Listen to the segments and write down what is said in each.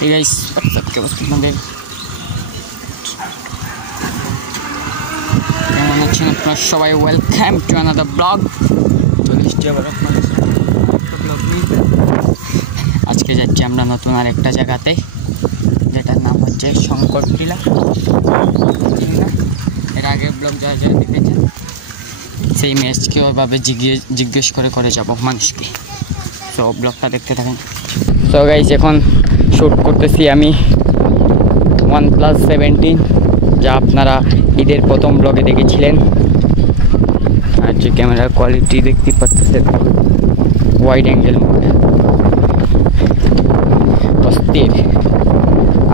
Hey guys, what's up? আপনাদের কেমন আছেন আপনারা সবাই? Welcome to another blog. আজকে যাচ্ছি আমরা নতুন আরেকটা জায়গাতে, যেটার নাম হচ্ছে শঙ্করটিলা। এর আগের ব্লগ যা যা দেখেছেন সেই ম্যাচকে ওইভাবে জিজ্ঞেস করে যাব মানুষকে। তো ব্লগটা দেখতে থাকেন। তো গাইস, এখন শ্যুট করতেছি আমি OnePlus 17, যা আপনারা ঈদের প্রথম ব্লগে দেখেছিলেন। আর যে ক্যামেরার কোয়ালিটি দেখতে পাচ্ছেন, ওয়াইড অ্যাঙ্গেল মোড, অস্থির।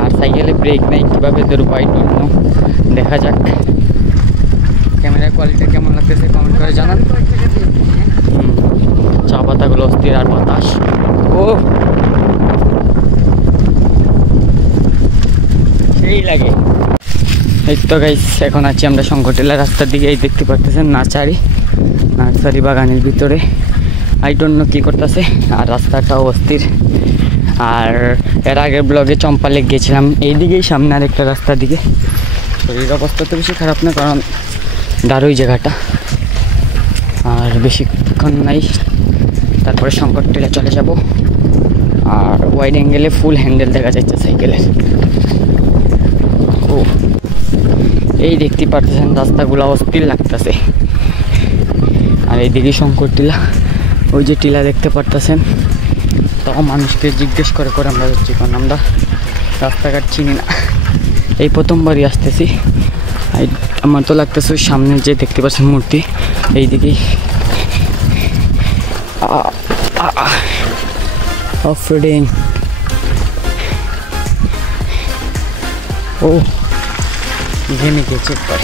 আর সাইকেলে ব্রেক নেই, কীভাবে ধরবো আই ডোন্ট নো। দেখা যাক ক্যামেরার কোয়ালিটি কেমন লাগতেছে, কমেন্ট করে জানান। চা পাতাগুলো অস্থির, আর বাতাস ও সেই লাগে। এই তো গাইস, এখন আছি আমরা শঙ্করটিলা রাস্তার দিকে। এই দেখতে পারতেছেন নার্সারি বাগানের ভিতরে। আই ডোন্ট নো কী করতেছে। আর রাস্তাটাও অস্থির। আর এর আগের ব্লগে চম্পা লেক গিয়েছিলাম, এইদিকেই সামনে আরেকটা রাস্তার দিকে। শরীরের অবস্থা তো বেশি খারাপ না, কারণ দারুই জায়গাটা। আর বেশিক্ষণ নাই, তারপরে শঙ্করটিলা চলে যাব। আর ওয়াইড অ্যাঙ্গেলে ফুল হ্যান্ডেল দেখা যাচ্ছে সাইকেলের। ও এই দেখতে পারতেছেন রাস্তাগুলো অস্থির লাগতেছে। আর এইদিকে শঙ্করটিলা, ওই যে টিলা দেখতে পারতেছেন। তখন মানুষকে জিজ্ঞেস করে আমরা যাচ্ছি, কারণ আমরা রাস্তাঘাট চিনি না, এই প্রথমবারই আসতেছি। আমার তো লাগতেছে ওই সামনে যে দেখতে পাচ্ছেন মূর্তি, এইদিকেই অফ রোডিং। ও এখানে গেছে একবার,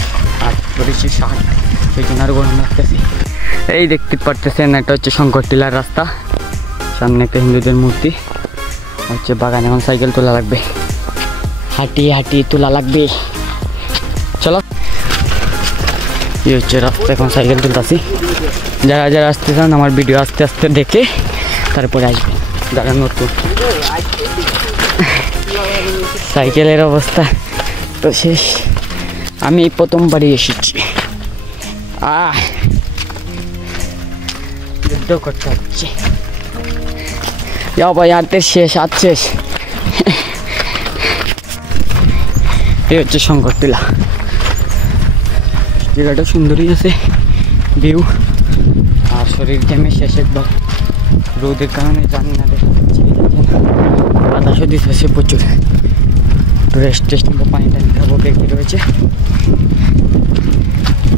আর করেছি 60, সেই জন্য আরও গরম লাগতেছে। এই দেখতে পারতেছেন, এটা হচ্ছে শঙ্করটিলার রাস্তা। সামনে একটা হিন্দুদের মূর্তি হচ্ছে, বাগান। এখন সাইকেল তোলা লাগবে, হাঁটিয়ে তোলা লাগবে। চলো, এই হচ্ছে রাস্তা, এখন সাইকেল তুলতেছি। যারা আসতে চান আমার ভিডিও আস্তে আস্তে দেখে তারপরে আসবে, যারা নতুন। সাইকেলের অবস্থা তো শেষ, আমি প্রথমবারই এসেছি। যুদ্ধ করতে হচ্ছে ভাই, আর্তের শেষ, শেষ। এই হচ্ছে শঙ্করটিলা। জায়গাটা সুন্দরই আছে, ভিউ। আর শরীর ঘেমে শেষ একবার, রোদের কারণে জানি না দেখা যাচ্ছে, বাতাসও দিতেছে প্রচুর। রেস্ট নিবো, পানি টানি খাবো, বেঁকে রয়েছে,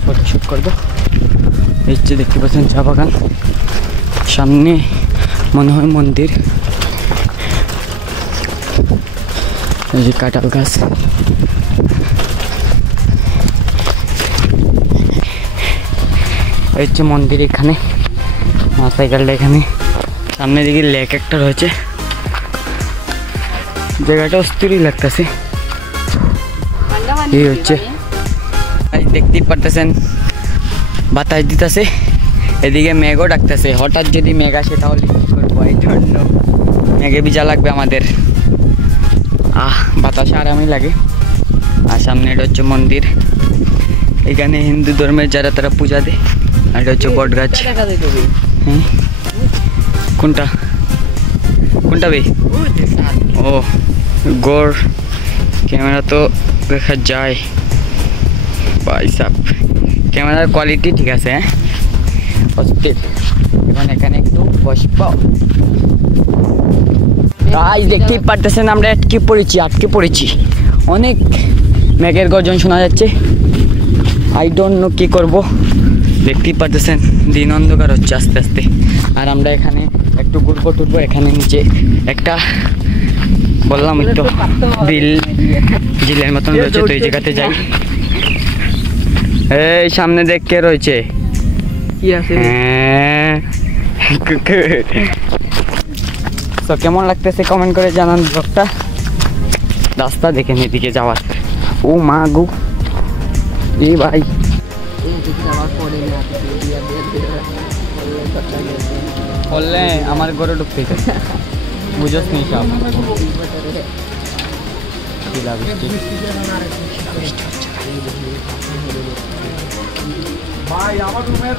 ফটোশ্যুট করবো। এই যে দেখতে পাচ্ছেন চা বাগান, সামনে মনে হয় মন্দির। এই যে কাঁঠাল গাছ, এই হচ্ছে মন্দির এখানে। সাইকেলটা এখানে, সামনের দিকে লেক একটা রয়েছে। জায়গাটা অস্থিরই লাগতেছে। এই হচ্ছে দেখতেই পারতেছেন, বাতাস দিতেছে, এদিকে মেঘও ডাকতেছে। হঠাৎ যদি মেঘ আসে তাহলে কি করবো, এই জন্য মেঘে ভিজা লাগবে আমাদের। বাতাসে আরামই লাগে। আর সামনে এটা হচ্ছে মন্দির, এখানে হিন্দু ধর্মের যারা তারা পূজা দেয়। আর এটা হচ্ছে বট গাছ। হ্যাঁ, কোনটা ভাই? ও গোর, ক্যামেরা তো দেখা যায় ভাই সাব, ক্যামেরার কোয়ালিটি ঠিক আছে। হ্যাঁ, অস্থির। এখন এখানে একটু বসবো। দেখতেই পারতেছেন আমরা আটকে পড়েছি। অনেক মেঘের গর্জন শোনা যাচ্ছে। আই ডোন্ট নো কী করবো। দেখতেই পারতেছেন দিন অন্ধকার হচ্ছে আস্তে আস্তে। আর আমরা এখানে একটু ঘুরবো টুরবো। এখানে নিচে একটা বললাম একটু ঝিলের মতন রয়েছে, তো এই জায়গাতে যাই। এই সামনে দেখ কে রয়েছে, কি আছে? তো কেমন লাগতেছে কমেন্ট করে জানান ব্লগটা। রাস্তা দেখেন এদিকে যাওয়ার। ও মা গো, এই ভাই বললে আমার ঘরে ঢুকতে বুঝোস নি সব। শিলাবৃষ্টি ভাই আমার রুমের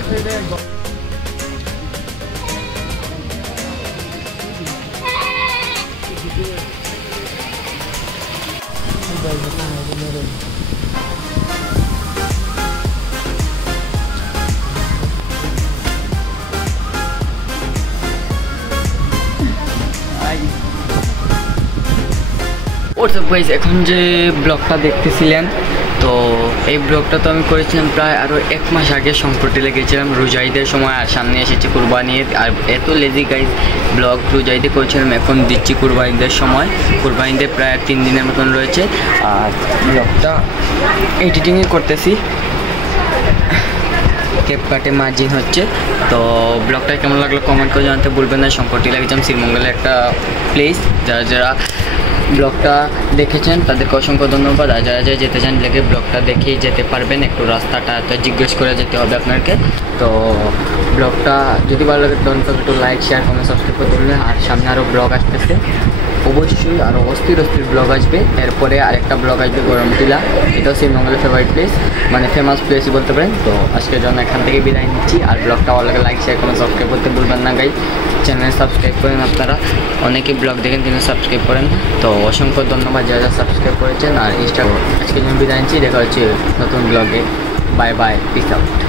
এখন যে ব্লগটা দেখতেছিলেন, তো এই ব্লগটা তো আমি করেছিলাম প্রায় আরও 1 মাস আগে। শঙ্করটিলা গেছিলাম রোজা ঈদের সময়, আর সামনে এসেছে কুরবানির। আর এত লেজি গাইজ ব্লগ রোজা ঈদে করেছিলাম, এখন দিচ্ছি কুরবানিদের সময়। কুরবানিদের প্রায় 3 দিনের মতন রয়েছে, আর ব্লগটা এডিটিংয়ে করতেছি। কেপকাটে মার্জিন হচ্ছে। তো ব্লগটা কেমন লাগলো কমেন্ট করে জানাতে ভুলবেন না। শঙ্করটিলা গেছিলাম, শ্রীমঙ্গলের একটা প্লেস। যারা যারা ব্লগটা দেখেছেন তাদেরকে অসংখ্য ধন্যবাদ। আর যারা যারা যেতে চান লেগে ব্লগটা দেখেই যেতে পারবেন। একটু রাস্তাটা তো জিজ্ঞেস করে যেতে হবে আপনাকে। তো ব্লগটা যদি ভালো লাগে তখন একটু লাইক, শেয়ার, কমেন্ট, সাবস্ক্রাইব করে দেবেন। আর সামনে আরও ব্লগ আসতেছে, অবশ্যই আরও অস্থির ব্লগ আসবে। এরপরে আরেকটা ব্লগ আসবে গরমটিলা, এটাও শ্রীমঙ্গলের ফেভারিট প্লেস, মানে ফেমাস প্লেসই বলতে পারেন। তো আজকের জন্য এখান থেকে বিদায় নিচ্ছি। আর ব্লগটা ভালো লাগে লাইক, শেয়ার, কমেন্ট, সাবস্ক্রাইব করতে ভুলবেন না গাইজ। চ্যানেলে সাবস্ক্রাইব করেন, আপনারা অনেকেই ব্লগ দেখেন কিন্তু সাবস্ক্রাইব করেন। তো অসংখ্য ধন্যবাদ যারা যারা সাবস্ক্রাইব করেছেন। আর আজকের জন্য বিদায় নিচ্ছি, দেখা হচ্ছে নতুন ব্লগে। Bye bye, piece out.